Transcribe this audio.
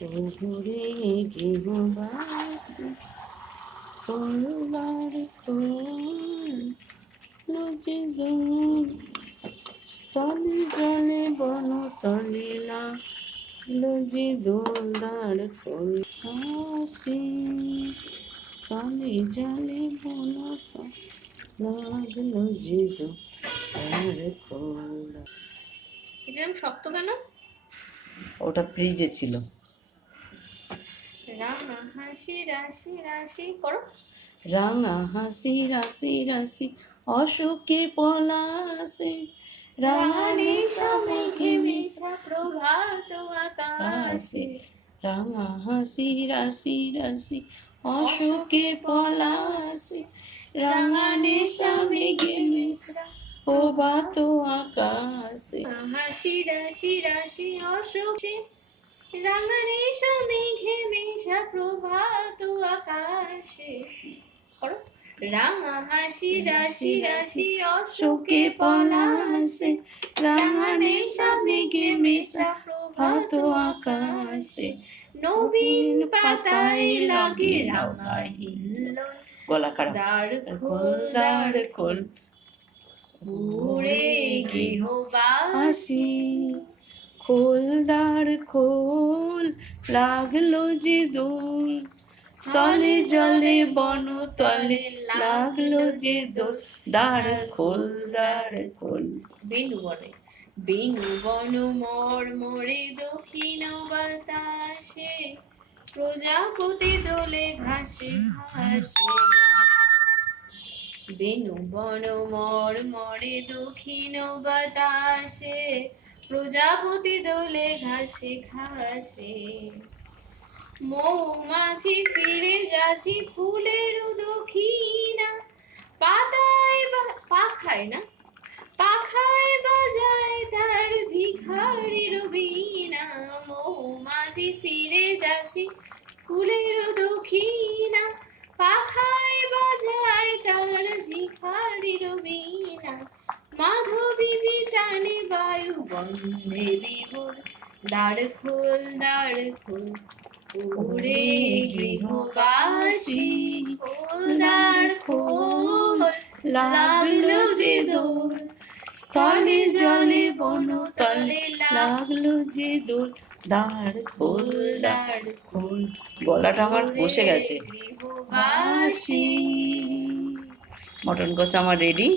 ওরে গৃহবাসী করবার লজে দূর স্থলে জলে বনতলে লজে দোলদার খোল হাসি স্থলে জলে বনতলে লাগলো যে দোলদার খোল। এটা শক্ত কেন? ওটা ফ্রিজে ছিল। রাঙা হাসি রাশি রাশি করো। রাঙা হাসি রাশি রাশি অশোকে পলাশে রাঙা নিশা মেঘে মিশা প্রভাত আকাশে। রাঙা হাসি রাশি রাশি অশোকে পলাশে রাঙা নিশা মেঘে মিশা প্রভাত আকাশে। হাসি রাশি রাশি অশোকে রাঙা নিশা মেঘে মিশা প্রভাত আকাশে। করো। রাঙা হাসি রাশি রাশি অশোকে পলাশে রাঙা নিশা মেঘে মিশা প্রভাত আকাশে। নবীন পাতায় লাগে রাঙা হিল্লোল। গলা খারাপ। দাঁড় খোল ওরে গৃহবাসী খোল দাঁড় খোল লাগলো যে দোল স্থলে জলে বনতলে লাগলো যে দোল দাঁড় খোল দাঁড় খোল। বেনু বনে বেনু বন মর্মরে দক্ষিণ বাতাসে প্রজাপতি দোলে ঘাসে ঘাসে। বেনু বন মর্মরে দক্ষিণ বাতাসে প্রজাপতি দোলে ঘাসে ঘাসে। মৌমাছি ফিরে যাচ্ছি ফুলের দক্ষিণা পাতায় পাখায় না পাখায় বাজায় তার ভিখারির বীণা। মৌমাছি ফিরে যাচ্ছি ফুলের দক্ষিণা পাখায় বাজায় তার ভিখারির বীণা। মাধবী বিতানে বায়ু বন্ধে বিভোর দাঁড় খোল দাঁড় খোল ওরে গৃহবাসী খোল দাঁড় খোল লাগলো যে দোল স্থলে জলে বনতলে লাগলো যে দোল দাঁড় খোল দাঁড় খোল। গলাটা আমার বসে গেছে। গৃহবাসী। মটন কষা আমার রেডি।